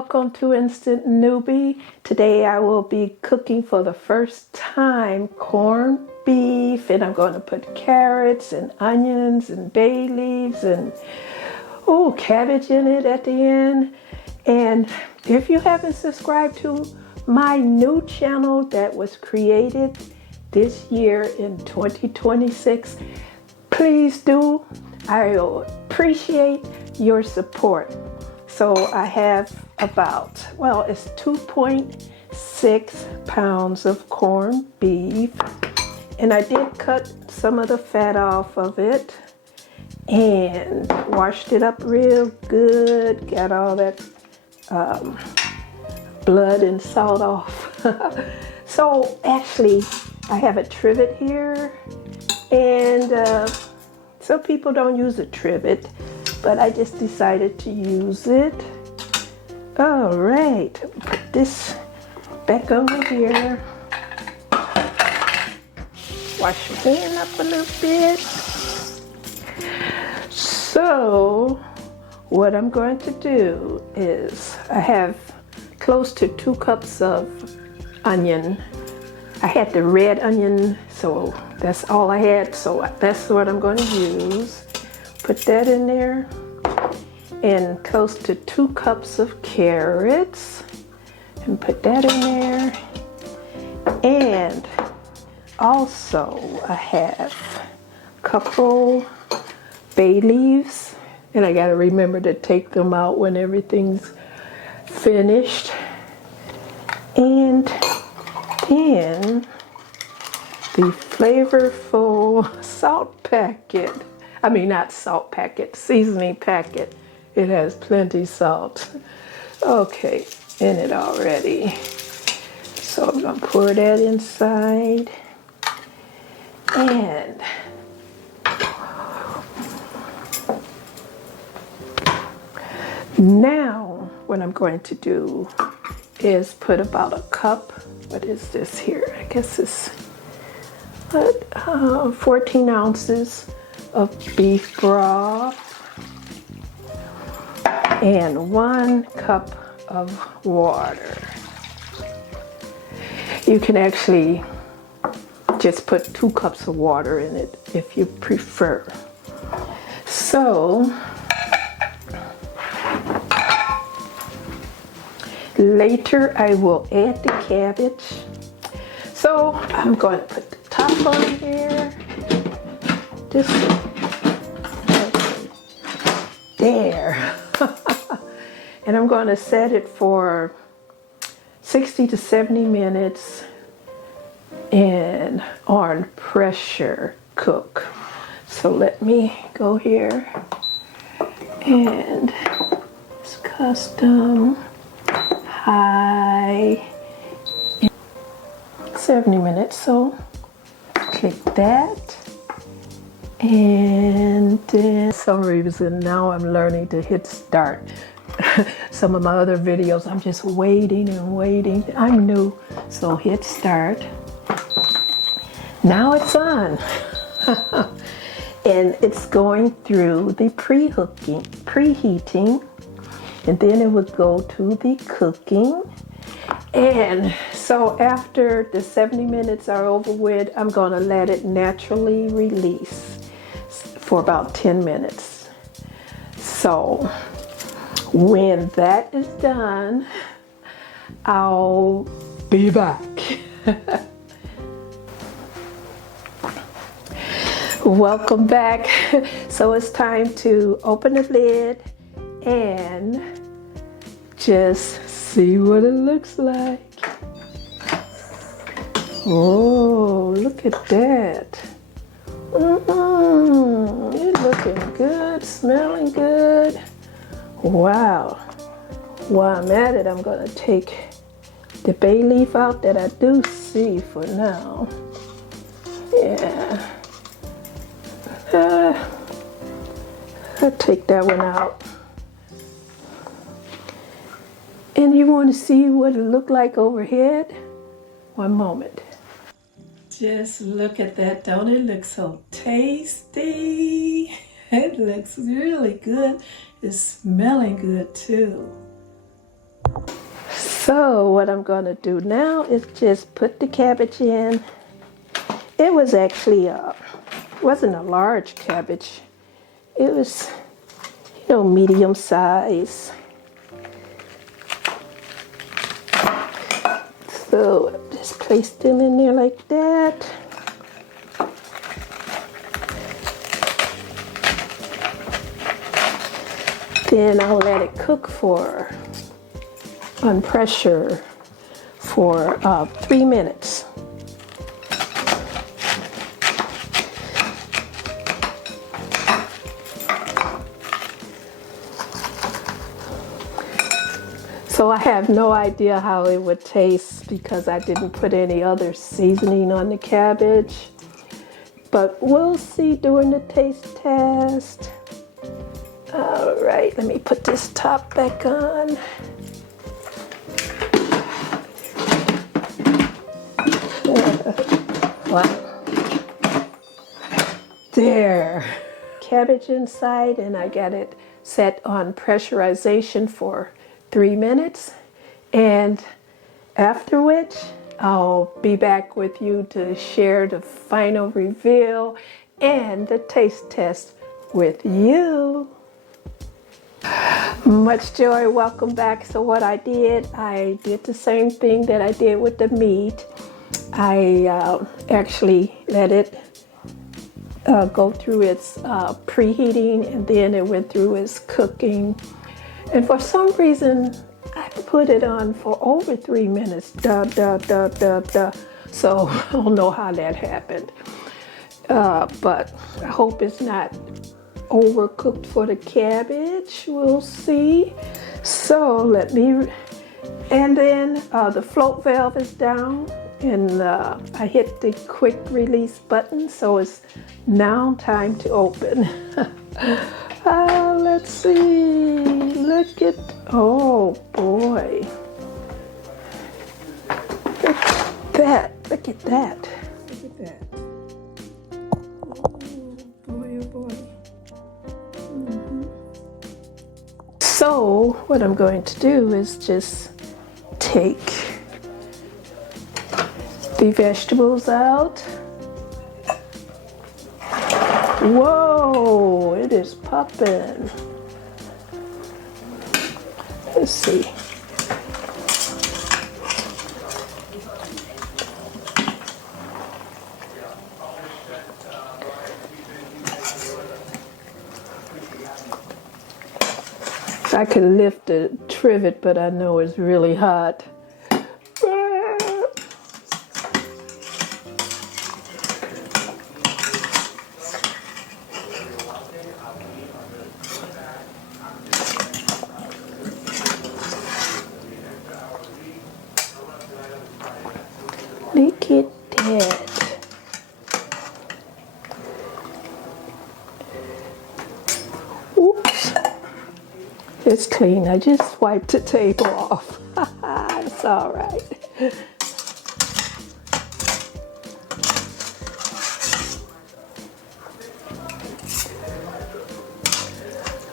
welcome to Instant Newbie. Today I will be cooking for the first time corned beef, and I'm going to put carrots and onions and bay leaves and cabbage in it at the end. And if you haven't subscribed to my new channel that was created this year in 2026, please do. I'll appreciate your support. So I have about, it's 2.6 pounds of corned beef, and I did cut some of the fat off of it and washed it up real good, got all that blood and salt off. So actually I have a trivet here, and some people don't use a trivet, but I just decided to use it. All right, put this back over here. Wash your hand up a little bit. So what I'm going to do is I have close to 2 cups of onion. I had the red onion, so that's all I had, so that's what I'm going to use. Put that in there, and close to 2 cups of carrots, and put that in there. And also I have a couple bay leaves, and I got to remember to take them out when everything's finished. And then the flavorful salt packet. I mean, not salt packet, seasoning packet. It has plenty salt. Okay, in it already. So I'm gonna pour that inside. And now what I'm going to do is put about a cup. What is this here? I guess it's 14 ounces of beef broth and 1 cup of water. You can actually just put 2 cups of water in it if you prefer. So later I will add the cabbage. So I'm going to put the top on here. This there. And I'm going to set it for 60 to 70 minutes and on pressure cook. So let me go here, and it's custom high 70 minutes. So click that. And then for some reason now I'm learning to hit start. Some of my other videos I'm just waiting and waiting. I'm new, so hit start. Now it's on. And it's going through the preheating, and then it would go to the cooking. And so after the 70 minutes are over with, I'm going to let it naturally release for about 10 minutes. So when that is done, I'll be back. Welcome back. So it's time to open the lid and just see what it looks like. Oh, look at that. It's looking good, smelling good. Wow. While I'm at it, I'm going to take the bay leaf out that I do see for now. Yeah. I'll take that one out. And you want to see what it looked like overhead? One moment. Just look at that, don't it look so tasty? It looks really good. It's smelling good too. So what I'm going to do now is just put the cabbage in. It was actually wasn't a large cabbage. It was, you know, medium size. So just place them in there like that. Then I'll let it cook on pressure for 3 minutes. So I have no idea how it would taste because I didn't put any other seasoning on the cabbage. But we'll see during the taste test. All right, let me put this top back on. Wow. There. Cabbage inside, and I got it set on pressurization for 3 minutes, and after which I'll be back with you to share the final reveal and the taste test with you. Much joy, welcome back. So what I did the same thing that I did with the meat. I actually let it go through its preheating, and then it went through its cooking. And for some reason, I put it on for over 3 minutes. So I don't know how that happened. But I hope it's not overcooked for the cabbage. We'll see. So and then the float valve is down, and I hit the quick release button. So it's now time to open. Let's see. Look at, oh boy. Look at that. Look at that. Look at that. Oh boy, oh boy. So what I'm going to do is just take the vegetables out. Whoa, it is popping. Let's see. I can lift the trivet, but I know it's really hot. Look at that. Oops. It's clean. I just wiped the table off. It's all right.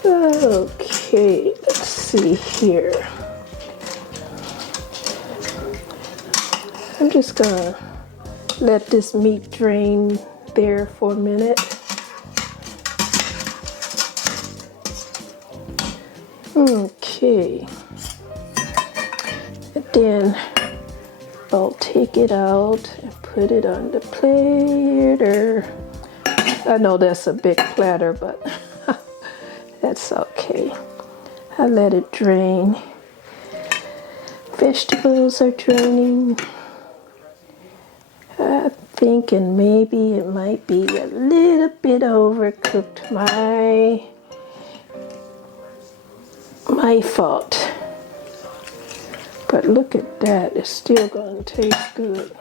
Okay, let's see here. I'm just gonna let this meat drain there for a minute. Okay, and then I'll take it out and put it on the platter. I know that's a big platter, but that's okay. I let it drain. Vegetables are draining. I'm thinking maybe it might be a little bit overcooked. My fault. But look at that, it's still gonna taste good.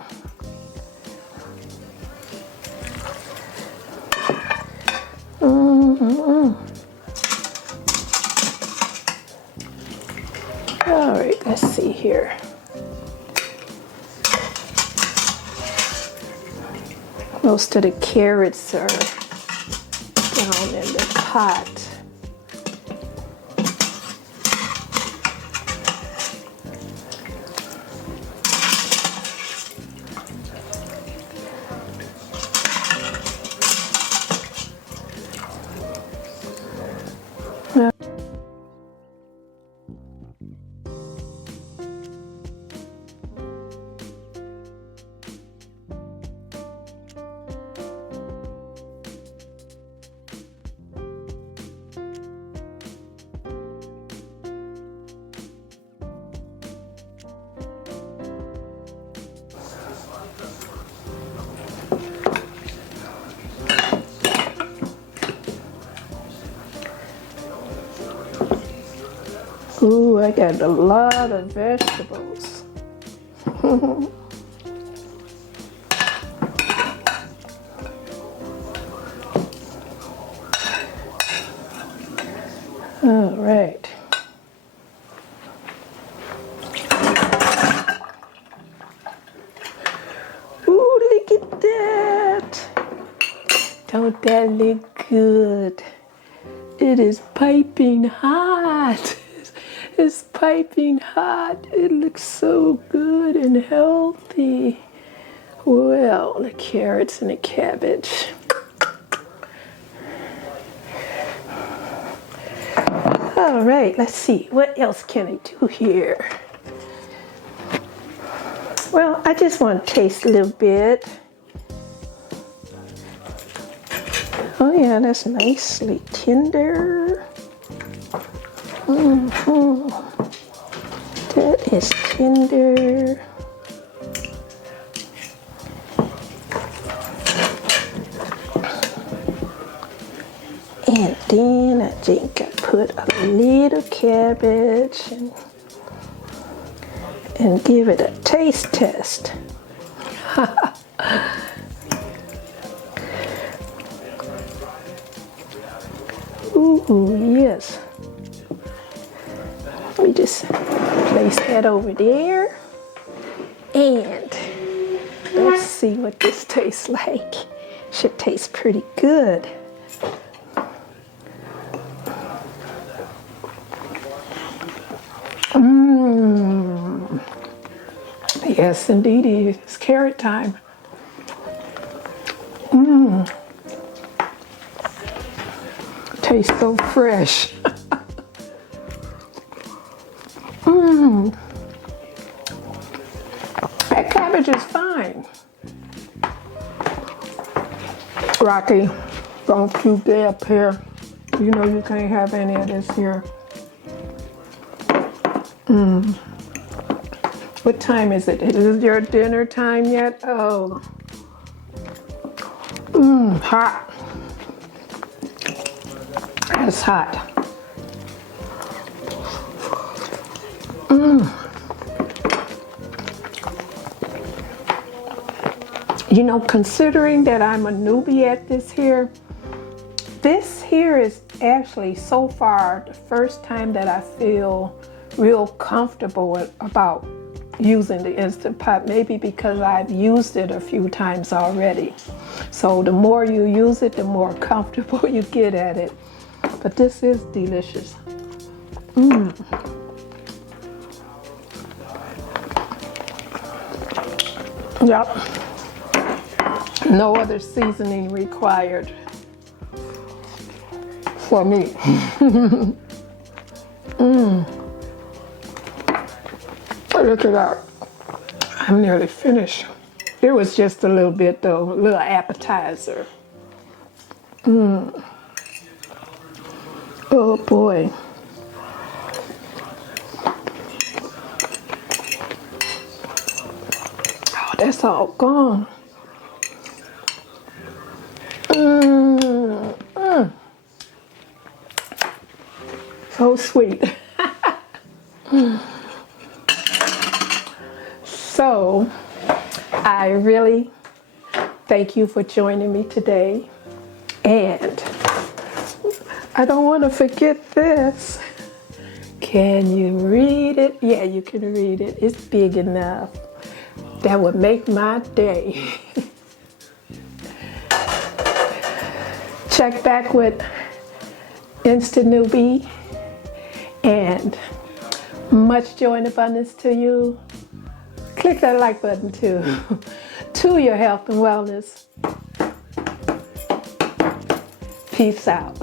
All right, let's see here. Most of the carrots are down in the pot. I got a lot of vegetables. All right. Ooh, look at that. Don't that look good? It is piping hot. It's piping hot. It looks so good and healthy. Well, the carrots and the cabbage. All right, let's see. What else can I do here? Well, I just want to taste a little bit. Oh yeah, that's nicely tender. That is tender. And then I think I put a little cabbage and give it a taste test. Ooh, yes. Let me just place that over there. And let's see what this tastes like. Should taste pretty good. Yes, indeed, it's carrot time. Tastes so fresh. That cabbage is fine. Rocky, don't you dare up here. You know you can't have any of this here. What time is it? Is it your dinner time yet? Oh. Hot. That's hot. You know, considering that I'm a newbie at this here is actually so far the first time that I feel real comfortable about using the Instant Pot, maybe because I've used it a few times already. So the more you use it, the more comfortable you get at it. But this is delicious. Yep. No other seasoning required for me. Look at that. I'm nearly finished. It was just a little bit though, a little appetizer. Oh boy. Oh, that's all gone. So sweet. So, I really thank you for joining me today. And I don't want to forget this. Can you read it? Yeah, you can read it. It's big enough. That would make my day. Check back with Instant Newbie. And much joy and abundance to you. Click that like button too. To your health and wellness. Peace out.